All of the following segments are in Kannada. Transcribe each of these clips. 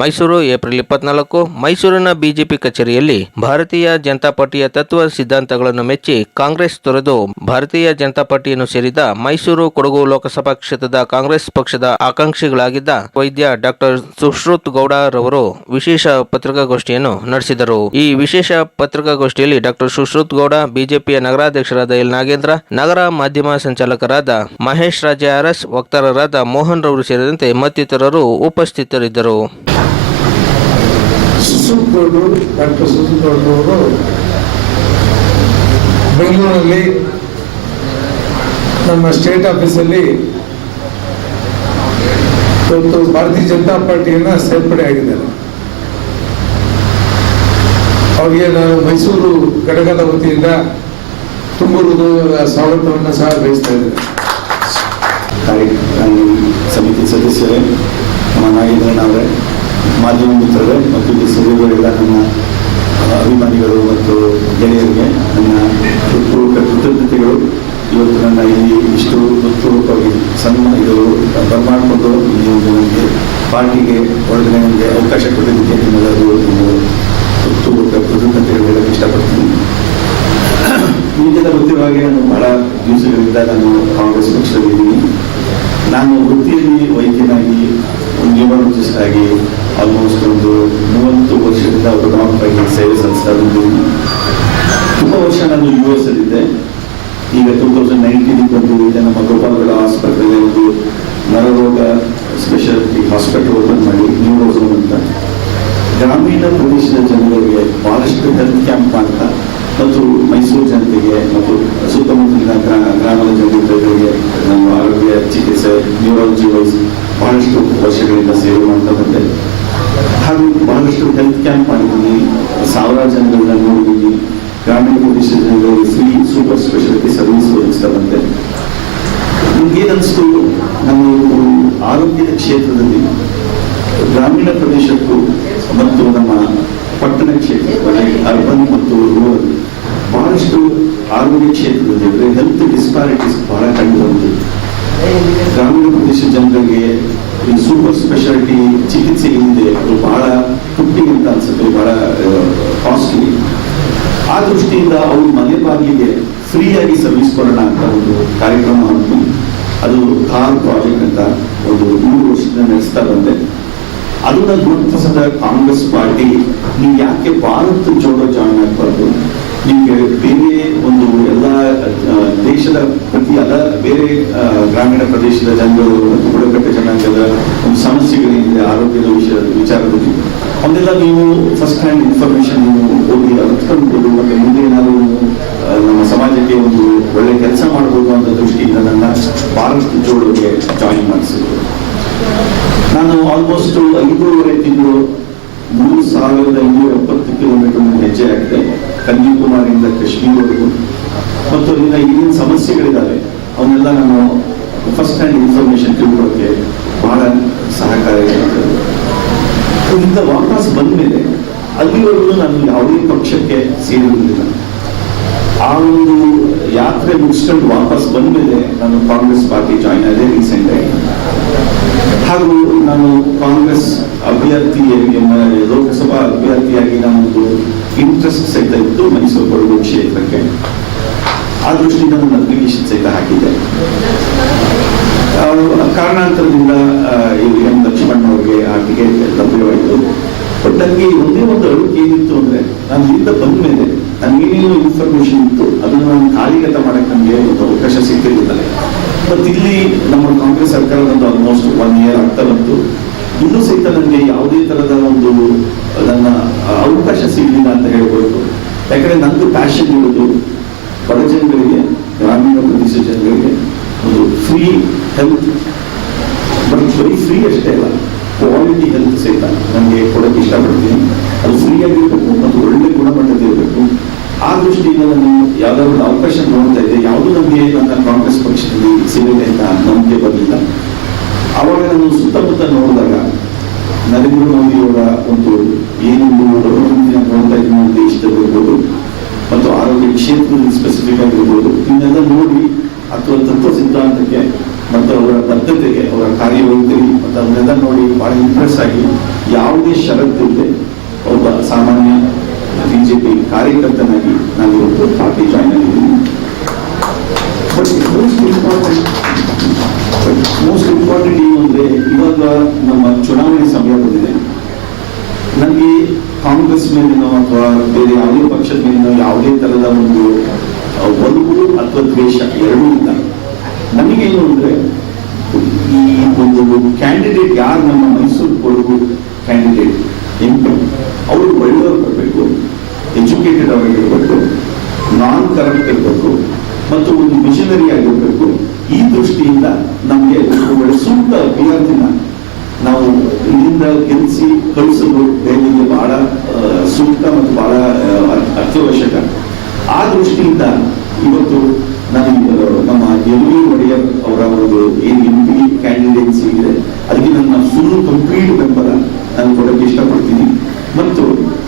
ಮೈಸೂರು, ಏಪ್ರಿಲ್ ಇಪ್ಪತ್ನಾಲ್ಕು, ಮೈಸೂರಿನ ಬಿಜೆಪಿ ಕಚೇರಿಯಲ್ಲಿ ಭಾರತೀಯ ಜನತಾ ಪಾರ್ಟಿಯ ತತ್ವ ಸಿದ್ಧಾಂತಗಳನ್ನು ಮೆಚ್ಚಿ ಕಾಂಗ್ರೆಸ್ ತೊರೆದು ಭಾರತೀಯ ಜನತಾ ಪಾರ್ಟಿಯನ್ನು ಸೇರಿದ ಮೈಸೂರು ಕೊಡಗು ಲೋಕಸಭಾ ಕ್ಷೇತ್ರದ ಕಾಂಗ್ರೆಸ್ ಪಕ್ಷದ ಆಕಾಂಕ್ಷಿಗಳಾಗಿದ್ದ ವೈದ್ಯ ಡಾಕ್ಟರ್ ಸುಶ್ರುತ್ ಗೌಡ ರವರು ವಿಶೇಷ ಪತ್ರಿಕಾಗೋಷ್ಠಿಯನ್ನು ನಡೆಸಿದರು. ಈ ವಿಶೇಷ ಪತ್ರಿಕಾಗೋಷ್ಠಿಯಲ್ಲಿ ಡಾಕ್ಟರ್ ಸುಶ್ರುತ್ ಗೌಡ, ಬಿಜೆಪಿಯ ನಗರಾಧ್ಯಕ್ಷರಾದ ಎಲ್. ನಾಗೇಂದ್ರ, ನಗರ ಮಾಧ್ಯಮ ಸಂಚಾಲಕರಾದ ಮಹೇಶ್ ರಾಜ ಅರಸ್ ವಕ್ತಾರರಾದ ಮೋಹನ್ ರವರು ಸೇರಿದಂತೆ ಮತ್ತಿತರರು ಉಪಸ್ಥಿತರಿದ್ದರು. ಸುಸೂಪ್ಗೌಡರು ಡಾಕ್ಟರ್ ಸುಸೂಪ್ಗೌಡರವರು ಬೆಂಗಳೂರಲ್ಲಿ ನಮ್ಮ ಸ್ಟೇಟ್ ಆಫೀಸಲ್ಲಿ ಇವತ್ತು ಭಾರತೀಯ ಜನತಾ ಪಾರ್ಟಿಯನ್ನ ಸೇರ್ಪಡೆ ಆಗಿದ್ದಾರೆ. ಅವರಿಗೆ ನಾನು ಮೈಸೂರು ಘಟಕದ ವತಿಯಿಂದ ತುಂಬ ಹೃದಯದ ಸಹ ಬಯಸ್ತಾ ಇದ್ದೇನೆ. ಸಮಿತಿ ಸದಸ್ಯರೇ ನಮ್ಮ ನಾಗೇಂದ್ರನವರೇ ಮಾಧ್ಯಮ ಮಿತ್ರರೇ ಮತ್ತು ಸಿಗುವುದರಿಂದ ನನ್ನ ಅಭಿಮಾನಿಗಳು ಮತ್ತು ಗೆಳೆಯರಿಗೆ ನನ್ನ ಹೃತ್ಪೂರ್ವಕ ಕೃತಜ್ಞತೆಗಳು. ಇವತ್ತು ನನ್ನ ಇಲ್ಲಿ ಇಷ್ಟು ಹೃತ್ಪೂರ್ವಕವಾಗಿ ಸಣ್ಣ ಇದು ಬರ್ಮಾಡಿಕೊಂಡು ಇಲ್ಲಿ ಒಂದು ನನಗೆ ಪಾರ್ಟಿಗೆ ಒಳಗಡೆ ನನಗೆ ಅವಕಾಶ ಕೊಟ್ಟಿದ್ದಕ್ಕೆ ನಿಮ್ಮೆಲ್ಲರಿಗೂ ಒಂದು ಹೃತ್ಪೂರ್ವಕ ಕೃತಜ್ಞತೆಗಳು ಹೇಳಕ್ಕೆ ಇಷ್ಟಪಡ್ತೀನಿ. ನಿಮಗೆಲ್ಲ ಗೊತ್ತಿರುವ ನಾನು ಬಹಳ ದಿವಸಗಳಿಂದ ನಾನು ಕಾಂಗ್ರೆಸ್ ಪಕ್ಷದಲ್ಲಿದ್ದೀನಿ. ನಾನು ವೃತ್ತಿಯಲ್ಲಿ ವೈದ್ಯನಾಗಿ, ಒಂದು ನ್ಯೂಮರಾಲಜಿಸ್ಟ್ ಆಗಿ ಆಲ್ಮೋಸ್ಟ್ ಒಂದು ಮೂವತ್ತು ವರ್ಷದಿಂದ ಪ್ರಥಮವಾಗಿ ಸೇವೆ ಸಲ್ಲಿಸ್ತಾ ಬಂದಿದ್ದೀನಿ ತುಂಬ ವರ್ಷ ನಾನು ಯು ಎಸ್ ಅಲ್ಲಿದ್ದೆ. ಈಗ ಟೂ ತೌಸಂಡ್ ನೈನ್ಟೀನ್ ಬಂದು ಈಗ ನಮ್ಮ ಗೋಪಾಲಗಡ ಆಸ್ಪತ್ರೆಯಲ್ಲಿ ಒಂದು ನರರೋಗ ಸ್ಪೆಷಾಲಿಟಿ ಹಾಸ್ಪಿಟಲ್ ಓಪನ್ ಮಾಡಿ ನ್ಯೂರೋಸೋನ್ ಅಂತ. ಗ್ರಾಮೀಣ ಪ್ರದೇಶದ ಜನರಿಗೆ ಬಹಳಷ್ಟು ಹೆಲ್ತ್ ಕ್ಯಾಂಪ್ ಮಾಡ್ತಾ ಮತ್ತು ಮೈಸೂರು ಜನತೆಗೆ ಮತ್ತು ಸುತ್ತಮುತ್ತಲಿನ ಗ್ರಾಮ ಗ್ರಾಮದ ಜನರಿಗೆ ನಮ್ಮ ಆರೋಗ್ಯ, ಚಿಕಿತ್ಸೆ ನ್ಯೂರಾಲಜಿ ವೈಸ್ ಬಹಳಷ್ಟು ವರ್ಷಗಳಿಂದ ಸೇವೆ ಮಾಡ್ತಾ ಬಂದೆ ಹಾಗೂ ಬಹಳಷ್ಟು ಹೆಲ್ತ್ ಕ್ಯಾಂಪ್ ಮಾಡಿದ್ದೀನಿ. ಸಾವಿರಾರು ಜನಗಳನ್ನ ನೋಡಿದ್ದೀನಿ. ಗ್ರಾಮೀಣ ಪ್ರದೇಶದ ಜನಗಳಿಗೆ ಫ್ರೀ ಸೂಪರ್ ಸ್ಪೆಷಾಲಿಟಿ ಸರ್ವಿಸ್ ಒದಗಿಸ್ತಾ ಬಂದೆ. ನಿಮ್ಗೇನನ್ನಿಸ್ತು ನಮ್ಮ ಆರೋಗ್ಯದ ಕ್ಷೇತ್ರದಲ್ಲಿ ಗ್ರಾಮೀಣ ಪ್ರದೇಶಕ್ಕೂ ಮತ್ತು ನಮ್ಮ ಪಟ್ಟಣ ಕ್ಷೇತ್ರ ಅರ್ಬನ್ ಮತ್ತು ರೂರಲ್ ಬಹಳಷ್ಟು ಆರೋಗ್ಯ ಕ್ಷೇತ್ರದಲ್ಲಿ ಹೆಲ್ತ್ ಡಿಸ್ಪಾರಿಟೀಸ್ ಬಹಳ ಕಂಡು ಬಂದಿದೆ. ಗ್ರಾಮೀಣ ಪ್ರದೇಶದ ಜನರಿಗೆ ಈ ಸೂಪರ್ ಸ್ಪೆಷಾಲಿಟಿ ಚಿಕಿತ್ಸೆ ಹಿಂದೆ ಅದು ಬಹಳ ಕುಟ್ಟಿ ಅಂತ ಅನ್ಸುತ್ತೆ, ಬಹಳ ಕಾಸ್ಟ್ಲಿ ಆ ದೃಷ್ಟಿಯಿಂದ ಅವರು ಮನೆ ಬಾಗಿಲಿಗೆ ಫ್ರೀಯಾಗಿ ಸರ್ವಿಸ್ ಕೊಡೋಣ ಅಂತ ಒಂದು ಕಾರ್ಯಕ್ರಮ ಹಾಕಿ ಅದು ಕಾರ್ ಪ್ರಾಜೆಕ್ಟ್ ಅಂತ ಒಂದು ಮೂರು ವರ್ಷದಿಂದ ನಡೆಸ್ತಾ ಬಂದೆ. ಅದನ್ನ ಗುರುತಿಸದ ಕಾಂಗ್ರೆಸ್ ಪಾರ್ಟಿ, ನೀವು ಯಾಕೆ ಭಾರತ ಜೋಡೋ ಜಾಯಿನ್ ಆಗಬಾರ್ದು ನಿಮಗೆ ಬೇರೆ ಒಂದು ಎಲ್ಲ ದೇಶದ ಪ್ರತಿ ಅಲ್ಲ, ಬೇರೆ ಗ್ರಾಮೀಣ ಪ್ರದೇಶದ ಜನಗಳು ಮತ್ತು ಬುಡಕಟ್ಟು ಜನಾಂಗದ ಒಂದು ಸಮಸ್ಯೆಗಳಿದೆ ಆರೋಗ್ಯದ ವಿಷಯ, ವಿಚಾರದಲ್ಲಿ. ಅವನ್ನೆಲ್ಲ ನೀವು ಫಸ್ಟ್ ಹ್ಯಾಂಡ್ ಇನ್ಫಾರ್ಮೇಶನ್ ನೀವು ಹೋಗಿ ಅರ್ಥಕೊಂಡ್ಬೋದು ಮತ್ತೆ ಮುಂದೆ ಏನಾದರೂ ನಮ್ಮ ಸಮಾಜಕ್ಕೆ ಒಂದು ಒಳ್ಳೆ ಕೆಲಸ ಮಾಡಬಹುದು ಅಂತ ದೃಷ್ಟಿಯಿಂದ ನನ್ನ ಬಹಳಷ್ಟು ಜೋಡಿಗೆ ಜಾಯಿನ್ ಮಾಡಿಸಿದ್ರು ನಾನು ಆಲ್ಮೋಸ್ಟ್ ಐದೂವರೆ ತಿಂಗಳು ಮೂರು ಸಾವಿರದ ಇನ್ನೂರ ಎಪ್ಪತ್ತು ಕಿಲೋಮೀಟರ್ ಹೆಜ್ಜೆ ಆಗಿದೆ ಕನ್ಯಾಕುಮಾರಿಯಿಂದ ಕಾಶ್ಮೀರವರೆಗೂ ಮತ್ತು ಅಲ್ಲಿನ ಏನೇನು ಸಮಸ್ಯೆಗಳಿದ್ದಾವೆ ಅವನ್ನೆಲ್ಲ ನಾನು ಫಸ್ಟ್ ಹ್ಯಾಂಡ್ ಇನ್ಫಾರ್ಮೇಶನ್ ತಿಳ್ಕೊಳ್ಳೋಕ್ಕೆ ಬಹಳ ಸಹಕಾರಿಯಾಗಿರ್ತದೆ. ಇಲ್ಲಿಂದ ವಾಪಸ್ ಬಂದ ಮೇಲೆ ಅಲ್ಲಿವರೆಗೂ ನಾನು ಯಾವುದೇ ಪಕ್ಷಕ್ಕೆ ಸೇರಿರಲಿಲ್ಲ ಆ ಒಂದು ಯಾತ್ರೆ ಮುಗಿಸ್ಕೊಂಡು ವಾಪಸ್ ಬಂದ್ಮೇಲೆ ನಾನು ಕಾಂಗ್ರೆಸ್ ಪಾರ್ಟಿ ಜಾಯಿನ್ ಆದೆ ರೀಸೆಂಟ್ ಆಗಿ. ಹಾಗೂ ನಾನು ಕಾಂಗ್ರೆಸ್ ಅಭ್ಯರ್ಥಿಯಾಗಿ ಮ- ಲೋಕಸಭಾ ಅಭ್ಯರ್ಥಿಯಾಗಿ ನಾನೊಂದು ಇಂಟ್ರೆಸ್ಟ್ ಸಹಿತ ಇತ್ತು ಮೈಸೂರು ಕೊಡಗು ಕ್ಷೇತ್ರಕ್ಕೆ ಆ ದೃಷ್ಟಿಯಿಂದ ನಾನು ಅಪ್ಲಿಕೇಶನ್ ಸಹಿತ ಹಾಕಿದ್ದೆ ಕಾರಣಾಂತರದಿಂದ ಎಂ ಲಕ್ಷ್ಮಣ್ ಅವ್ರಿಗೆ ಆ ಟಿಕೆಟ್ ಲಭ್ಯವಾಯಿತು. ಬಟ್ ನನಗೆ ಒಂದೇ ಒಂದು ಅಡುಗೆ ಏನಿತ್ತು ಅಂದ್ರೆ, ನಾನು ಇಲ್ಲಿಂದ ಬಂದ ಮೇಲೆ ನನಗೇನೇನು ಇನ್ಫಾರ್ಮೇಶನ್ ಇತ್ತು. ಅದನ್ನು ನಾನು ಕಾರ್ಯಗತ ಮಾಡಕ್ಕೆ ನನಗೆ ಒಂದು ಅವಕಾಶ ಸಿಕ್ಕಿರಲಿಲ್ಲ. ಬಟ್ ಇಲ್ಲಿ ನಮ್ಮ ಕಾಂಗ್ರೆಸ್ ಸರ್ಕಾರದ ಆಲ್ಮೋಸ್ಟ್ ಒನ್ ಇಯರ್ ಆಗ್ತಾ ಬಂತು. ಇನ್ನೂ ಸಹಿತ ನನಗೆ ಯಾವುದೇ ತರಹದ ಒಂದು ನನ್ನ ಅವಕಾಶ ಸಿಗಲಿಲ್ಲ ಅಂತ ಹೇಳ್ಬೋದು. ಯಾಕಂದ್ರೆ ನಂದು ಪ್ಯಾಷನ್ ಇರೋದು ಬಡ ಜನಗಳಿಗೆ ಗ್ರಾಮೀಣ ಪ್ರದೇಶ ಜನಗಳಿಗೆ ಒಂದು ಫ್ರೀ ಹೆಲ್ತ್ ಬಟ್ ಬರೀ ಫ್ರೀ ಅಷ್ಟೇ ಅಲ್ಲ ಕ್ವಾಲಿಟಿ ಹೆಲ್ತ್ ಸಹಿತ ನನಗೆ ಕೊಡೋಕ್ಕೆ ಇಷ್ಟಪಡ್ತೀನಿ. ಅದು ಫ್ರೀ ಆಗಿರ್ಬೇಕು ಮತ್ತು ಒಳ್ಳೆ ಗುಣಮಟ್ಟದಿರಬೇಕು ಆ ದೃಷ್ಟಿಯಿಂದ ನಾನು ಯಾವ್ದಾದ್ರು ಒಂದು ಅವಕಾಶ ನೋಡ್ತಾ ಇದ್ದೆ. ಯಾವುದು ನಮಗೆ ನನ್ನ ಕಾಂಗ್ರೆಸ್ ಪಕ್ಷದಲ್ಲಿ ಸಿಗುತ್ತೆ ಅಂತ ನಂಬಿಕೆ ಬರಲಿಲ್ಲ ಅವಾಗ ನಾನು ಸುತ್ತಮುತ್ತ ನೋಡಿದಾಗ ನರೇಂದ್ರ ಮೋದಿಯವರ ಒಂದು ಏನು ಪ್ರಧಾನಮಂತ್ರಿ ನೋಡ್ತಾ ಇದ್ದೀನಿ ದೇಶದಲ್ಲಿರ್ಬೋದು ಮತ್ತು ಆರೋಗ್ಯ ಕ್ಷೇತ್ರದಲ್ಲಿ ಸ್ಪೆಸಿಫಿಕ್ ಆಗಿರ್ಬೋದು, ಇದನ್ನೆಲ್ಲ ನೋಡಿ ಅಥವಾ ತತ್ವ ಸಿದ್ಧಾಂತಕ್ಕೆ ಮತ್ತು ಅವರ ಬದ್ಧತೆಗೆ, ಅವರ ಕಾರ್ಯವೈಖರಿ ಮತ್ತು ಅವನ್ನೆಲ್ಲ ನೋಡಿ ಬಹಳ ಇಂಪ್ರೆಸ್ ಆಗಿ ಯಾವುದೇ ಷರತ್ತಿಲ್ಲದೆ ಒಬ್ಬ ಸಾಮಾನ್ಯ ಬಿಜೆಪಿ ಕಾರ್ಯಕರ್ತನಾಗಿ ನಾನು ಇವತ್ತು ಪಾರ್ಟಿ ಜಾಯ್ನ್ ಆಗಿದ್ದೀನಿ but most important most important ಏನು ಅಂದ್ರೆ ಇವಾಗ ನಮ್ಮ ಚುನಾವಣೆ ಸಮಯ ಬಂದಿದೆ. ನನಗೆ ಕಾಂಗ್ರೆಸ್ ಮೇಲಿನ ಅಥವಾ ಬೇರೆ ಯಾವುದೇ ಪಕ್ಷದ ಮೇಲಿನೋ ಯಾವುದೇ ತರಹದ ಒಂದು ಒಲವು ಅಥವಾ ದ್ವೇಷ ಎರಡೂ ಇಲ್ಲ. ನಮಗೇನು ಅಂದ್ರೆ ಈ ಒಂದು ಕ್ಯಾಂಡಿಡೇಟ್ ಯಾರು ನಮ್ಮ Mysuru Kodagu candidate M P. ಅವರು ಒಳ್ಳೆಯವರು ಬರಬೇಕು ಎಜುಕೇಟೆಡ್ ಆಗಿರಬೇಕು ನಾನ್ ಕರಪ್ಟ್ ಇರಬೇಕು, ಮತ್ತು ಒಂದು ಮಿಷನರಿ ಆಗಿರಬೇಕು ಈ ದೃಷ್ಟಿಯಿಂದ ನಮಗೆ ಒಳ್ಳೆ ಸೂಕ್ತ ಅಭ್ಯರ್ಥಿನ ನಾವು ಇಲ್ಲಿಂದ ಗೆಲ್ಲಿಸಿ ಕಳಿಸಲು ದೆಹಲಿಗೆ ಬಹಳ ಸೂಕ್ತ ಮತ್ತು ಬಹಳ ಅತ್ಯವಶ್ಯಕ. ಆ ದೃಷ್ಟಿಯಿಂದ ಇವತ್ತು ನಾನು ನಮ್ಮ ಎಲ್ವಿ ಒಡೆಯರ್ ಅವರ ಒಂದು ಏನು ಎಂ ಕ್ಯಾಂಡಿಡೇಟ್ಸ್ ಇದೆ ಅದಕ್ಕೆ ನನ್ನ ಫುಲ್ ಕಂಪ್ಲೀಟ್ ಬೆಂಬಲ ನಾನು ಕೊಡಕ್ಕೆ ಇಷ್ಟಪಡ್ತೀನಿ. ಮತ್ತು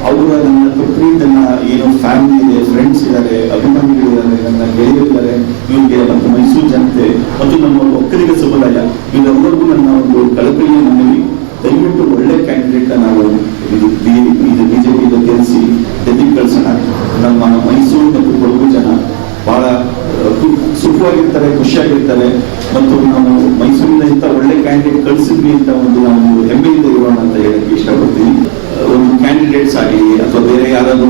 ಅವರ ನನ್ನ ಕಂಪ್ಲೀಟ್ ನನ್ನ ಏನು ಫ್ಯಾಮಿಲಿ ಇದೆ ಫ್ರೆಂಡ್ಸ್ ಇದ್ದಾರೆ, ಅಭಿಮಾನಿಗಳಿದ್ದಾರೆ, ನನ್ನ ಗೆಳೆಯರಿದ್ದಾರೆ, ಇವರಿಗೆ ಮತ್ತು ಮೈಸೂರು ಜನತೆ ಮತ್ತು ನಮ್ಮ ಒಕ್ಕಲಿಗ ಸಮುದಾಯ ಇವರೆಲ್ಲರಿಗೂ ನನ್ನ ಒಂದು ಕಳಕಳಿಯ ಮನವಿ. ದಯವಿಟ್ಟು ಒಳ್ಳೆ ಕ್ಯಾಂಡಿಡೇಟ್ ನಾವು ಇದು ಬಿಜೆಪಿ ಗೆಲ್ಲಿಸಿ ಡೆಲ್ಲಿಗೆ ಕಳಿಸೋಣ. ನಮ್ಮ ಮೈಸೂರು ಮತ್ತು ಕೊಡಗು ಜನ ಬಹಳ ಸುಖವಾಗಿರ್ತಾರೆ, ಖುಷಿಯಾಗಿರ್ತಾರೆ ಮತ್ತು ನಾವು ಮೈಸೂರಿನ ಇಂಥ ಒಳ್ಳೆ ಕ್ಯಾಂಡಿಡೇಟ್ ಕಳಿಸಿದ್ವಿ ಅಂತ ಒಂದು ನಾವು ಹೆಮ್ಮೆಯಿಂದ ಇರೋಣ ಅಂತ ಹೇಳಕ್ಕೆ ಇಷ್ಟಪಡ್ತೀನಿ. ಕ್ಯಾಂಡಿಡೇಟ್ಸ್ ಆಗಲಿ ಅಥವಾ ಬೇರೆ ಯಾರಾದರೂ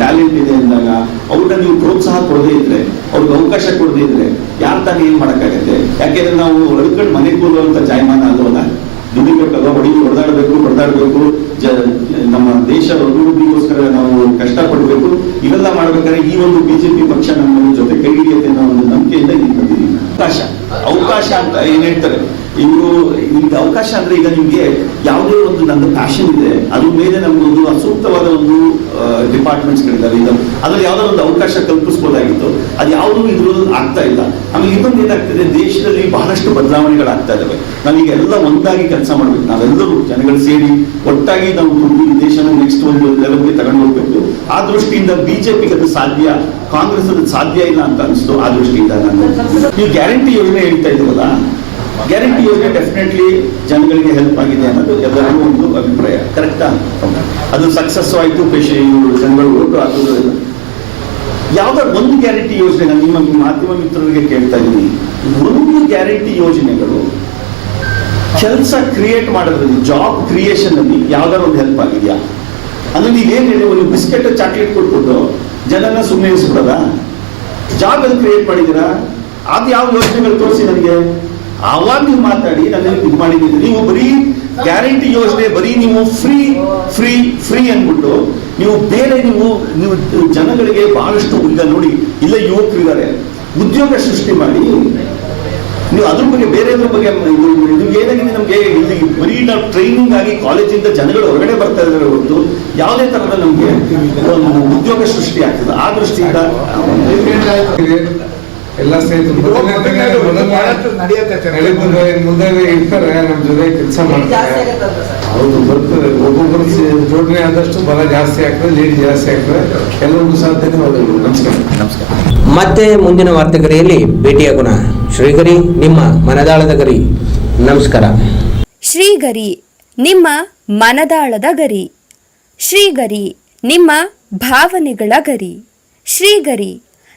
ಟ್ಯಾಲೆಂಟ್ ಇದೆ ಅಂದಾಗ ಅವ್ರನ್ನ ನೀವು ಪ್ರೋತ್ಸಾಹ ಕೊಡದೇ ಇದ್ರೆ, ಅವ್ರಿಗೆ ಅವಕಾಶ ಕೊಡದೇ ಇದ್ರೆ ಯಾರು ತಾನೇ ಏನ್ ಮಾಡಕ್ಕಾಗತ್ತೆ? ಯಾಕೆಂದ್ರೆ ನಾವು ಒಳಗಡೆ ಮನೆಗೆ ಕೂರುವಂತ ಜಾಯಮಾನ ಅಲ್ವಲ್ಲ ದುಡಿಬೇಕಲ್ವ? ಹೊಡಿ ಹೊಡೆದಾಡಬೇಕು ಹೊಡೆದಾಡಬೇಕು ಜ, ನಮ್ಮ ದೇಶ ಅಭಿವೃದ್ಧಿಗೋಸ್ಕರ ನಾವು ಕಷ್ಟಪಡಬೇಕು. ಇವೆಲ್ಲ ಮಾಡ್ಬೇಕಾದ್ರೆ ಈ ಒಂದು ಬಿಜೆಪಿ ಪಕ್ಷ ನಮ್ಮ ಜೊತೆ ಕೈ ಹಿಡಿಯುತ್ತೆ ಅನ್ನೋ ಒಂದು ನಂಬಿಕೆಯಿಂದ ಇಲ್ಲಿ ಅವಕಾಶ. ಅವಕಾಶ ಅಂತ ಏನ್ ಹೇಳ್ತಾರೆ? ಇವರು ಈಗ ಅವಕಾಶ ಅಂದ್ರೆ ಈಗ ನಿಮ್ಗೆ ಯಾವುದೇ ಒಂದು ನನ್ನ ಪ್ಯಾಷನ್ ಇದೆ ಅದ್ರ ಮೇಲೆ ನಮ್ಗೊಂದು ಅಸೂಕ್ತವಾದ ಒಂದು ಡಿಪಾರ್ಟ್ಮೆಂಟ್ಸ್ ಗಳಿದ್ದಾವೆ ಇದು ಅದ್ರಲ್ಲಿ ಯಾವ್ದೋ ಒಂದು ಅವಕಾಶ ಕಲ್ಪಿಸ್ಬೋದಾಗಿತ್ತು. ಅದು ಯಾವುದೂ ಇದ್ರಲ್ಲಿ ಆಗ್ತಾ ಇಲ್ಲ. ಆಮೇಲೆ ಇನ್ನೊಂದು ಏನಾಗ್ತದೆ, ದೇಶದಲ್ಲಿ ಬಹಳಷ್ಟು ಬದಲಾವಣೆಗಳಾಗ್ತಾ ಇದಾವೆ. ನಮಗೆ ಎಲ್ಲ ಒಂದಾಗಿ ಕೆಲಸ ಮಾಡ್ಬೇಕು. ನಾವೆಲ್ಲರೂ ಜನಗಳು ಸೇರಿ ಒಟ್ಟಾಗಿ ನಾವು ದೇಶನ ನೆಕ್ಸ್ಟ್ ಒಂದು ಲೆವೆಲ್ಗೆ ತಗೊಂಡು ಹೋಗ್ಬೇಕು. ಆ ದೃಷ್ಟಿಯಿಂದ ಬಿಜೆಪಿಗೆ ಅದು ಸಾಧ್ಯ ಕಾಂಗ್ರೆಸ್ ಅದು ಸಾಧ್ಯ ಇಲ್ಲ ಅಂತ ಅನಿಸ್ತು ಆ ದೃಷ್ಟಿಯಿಂದ ನಾನು. ನೀವು ಗ್ಯಾರಂಟಿ ಯೋಜನೆ ಹೇಳ್ತಾ ಇದ್ದೀರಲ್ಲ ಗ್ಯಾರಂಟಿ ಯೋಜನೆ ಡೆಫಿನೆಟ್ಲಿ ಜನಗಳಿಗೆ ಹೆಲ್ಪ್ ಆಗಿದೆ ಅನ್ನೋದು ಎಲ್ಲರಿಗೂ ಒಂದು ಅಭಿಪ್ರಾಯ. ಕರೆಕ್ಟಾ ಅದು ಸಕ್ಸಸ್ ಆಯಿತು ಪೇಶ ಜನಗಳು ಓಟು ಹಾಕೋದು ಯಾವ್ದಾದ್ರು ಒಂದು ಗ್ಯಾರಂಟಿ ಯೋಜನೆ ನಾನು ನಿಮ್ಮ ಮಾಧ್ಯಮ ಮಿತ್ರರಿಗೆ ಕೇಳ್ತಾ ಇದ್ದೀನಿ. ಒಂದು ಗ್ಯಾರಂಟಿ ಯೋಜನೆಗಳು ಕೆಲಸ ಕ್ರಿಯೇಟ್ ಮಾಡೋದ್ರಲ್ಲಿ ಜಾಬ್ ಕ್ರಿಯೇಷನ್ ಅಲ್ಲಿ ಯಾವ್ದಾದ್ರು ಒಂದು ಹೆಲ್ಪ್ ಆಗಿದೆಯಾ? ಅಂದ್ರೆ ನೀವು ಏನ್ ಹೇಳಿ ಒಂದು ಬಿಸ್ಕೆಟ್ ಚಾಕ್ಲೇಟ್ ಕೊಟ್ಬಿಟ್ಟು ಜನನ ಸುಮ್ಮನೆ ಇರಿಸ್ಬಿಡೋದ? ಜಾಬ್ ಅಲ್ಲಿ ಕ್ರಿಯೇಟ್ ಮಾಡಿದ್ದೀರಾ? ಅದು ಯಾವ ಯೋಜನೆಗಳು ತೋರಿಸಿ ನನಗೆ? ಅವಾಗ ನೀವು ಮಾತಾಡಿ ನಾನು ಇದು ಮಾಡಿದ್ದೀನಿ ನೀವು ಬರೀ ಗ್ಯಾರಂಟಿ ಯೋಜನೆ, ಬರೀ ನೀವು ಫ್ರೀ ಫ್ರೀ ಫ್ರೀ ಅಂದ್ಬಿಟ್ಟು ನೀವು ಬೇರೆ ನೀವು ನೀವು ಜನಗಳಿಗೆ ಬಹಳಷ್ಟು ಈಗ ನೋಡಿ, ಇಲ್ಲ ಯುವಕರಿದ್ದಾರೆ ಉದ್ಯೋಗ ಸೃಷ್ಟಿ ಮಾಡಿ, ನೀವು ಅದ್ರ ಬಗ್ಗೆ, ಬೇರೆ ಬಗ್ಗೆ ಇದು ಇದು ಏನಾಗಿದೆ ನಮ್ಗೆ? ಇಲ್ಲಿ ಬರೀ ನಾವು ಟ್ರೈನಿಂಗ್ ಆಗಿ ಕಾಲೇಜಿಂದ ಜನಗಳು ಹೊರಗಡೆ ಬರ್ತಾ ಇದಾರೆ ಹೊರತು ಯಾವುದೇ ತರದ ನಮ್ಗೆ ಉದ್ಯೋಗ ಸೃಷ್ಟಿ ಆಗ್ತದೆ. ಆ ದೃಷ್ಟಿಯಿಂದ ಎಲ್ಲ ಸ್ನೇಹಿತರು ಮುಂದೆ ಇರ್ತಾರೆ ನಮ್ಮ ಜೊತೆ ಕೆಲಸ ಮಾಡ್ತಾರೆ. ಹೌದು ಬರ್ತದೆ. ಒಬ್ಬೊಬ್ಬರು ಜೋಡಣೆ ಆದಷ್ಟು ಬಲ ಜಾಸ್ತಿ ಆಗ್ತದೆ ಲೀಡ್ ಜಾಸ್ತಿ ಆಗ್ತದೆ ಎಲ್ಲರಿಗೂ ಸಾಧ್ಯತೆ ಧನ್ಯವಾದಗಳು ನಮಸ್ಕಾರ. ನಮಸ್ಕಾರ. ಮತ್ತೆ ಮುಂದಿನ ವಾರ್ತೆಗರಿಯಲ್ಲಿ ಭೇಟಿಯಾಗೋಣ ಶ್ರೀಗರಿ ನಿಮ್ಮ ಮನದಾಳದ ಗರಿ. ನಮಸ್ಕಾರ. ಶ್ರೀಗರಿ ನಿಮ್ಮ ಮನದಾಳದ ಗರಿ. ಶ್ರೀಗರಿ ನಿಮ್ಮ ಭಾವನೆಗಳ ಗರಿ. ಶ್ರೀಗರಿ